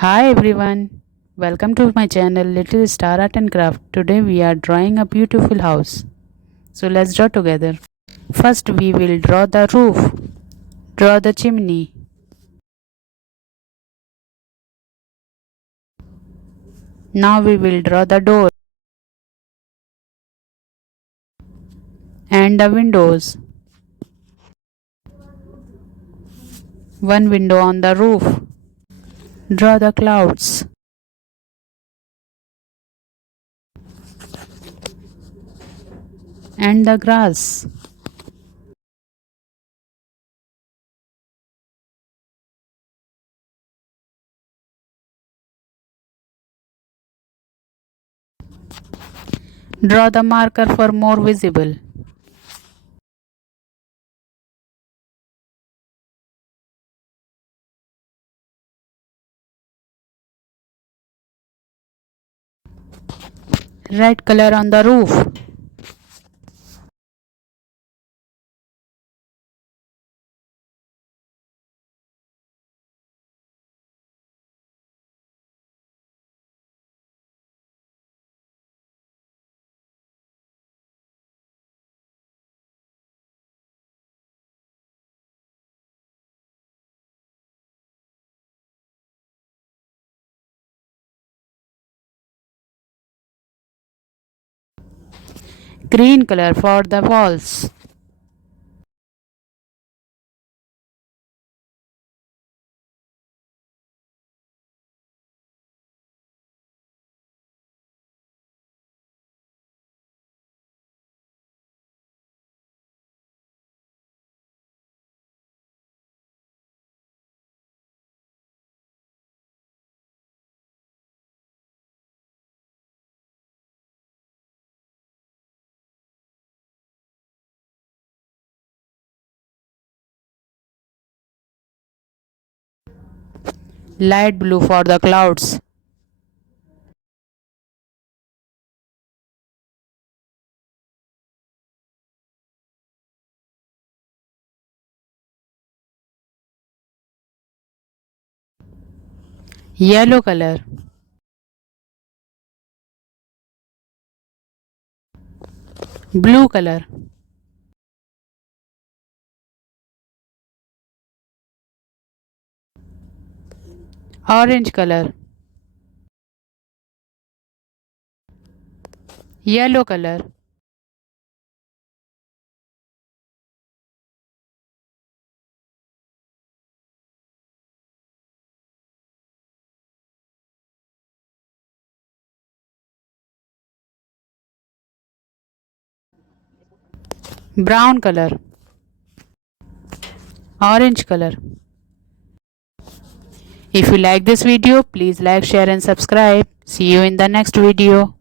Hi everyone, welcome to my channel Little Star Art and Craft. Today we are drawing a beautiful house. So let's draw together. First we will draw the roof, draw the chimney. Now we will draw the door and the windows. One window on the roof. Draw the clouds and the grass. Draw the marker for more visible. Red color on the roof. Green color for the walls. Light blue for the clouds. Yellow color. Blue color. Orange color. Yellow color. Brown color. Orange color. If you like this video, please like, share and subscribe. See you in the next video.